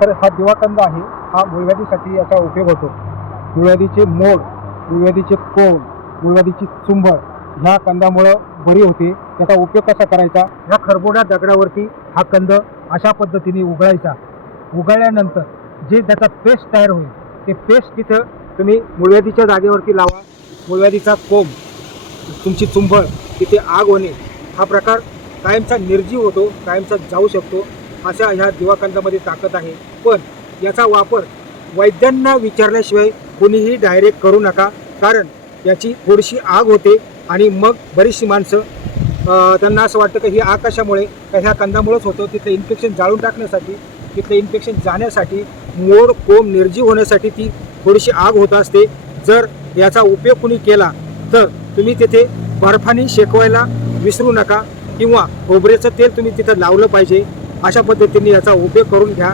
तर हा दिवाकंद आहे, हा मूळव्याधीसाठी याचा उपयोग होतो. मूळव्याधीचे मोड, मूळव्याधीचे कोंब, मूळव्याधीची चुंबळ ह्या कंदामुळं बरी होते. त्याचा उपयोग कसा करायचा, या खरबुड्या दगडावरती हा कंद अशा पद्धतीने उघडायचा. उघडल्यानंतर जे त्याचा पेस्ट तयार होईल ते पेस्ट तिथं तुम्ही मूळव्याधीच्या जागेवरती लावा. मूळव्याधीचा कोंब, तुमची चुंबळ तिथे आग होणे हा प्रकार कायमचा निर्जीव होतो, कायमचा जाऊ शकतो. अशा ह्या दिवाकंदामध्ये ताकद आहे. पण याचा वापर वैद्यांना विचारल्याशिवाय कोणीही डायरेक्ट करू नका, कारण याची थोडीशी आग होते आणि मग बरीचशी माणसं त्यांना असं वाटतं की ही आग कशामुळे, का ह्या कंदामुळेच होतं. तिथलं इन्फेक्शन जाळून टाकण्यासाठी, तिथलं इन्फेक्शन जाण्यासाठी, मोड कोंब निर्जीव होण्यासाठी ती थोडीशी आग होत असते. जर याचा उपयोग कुणी केला तर तुम्ही तिथे बर्फाने शेकवायला विसरू नका, किंवा खोबरेचं तेल तुम्ही तिथं लावलं पाहिजे. अशा पद्धतीने याचा उपयोग करून घ्या.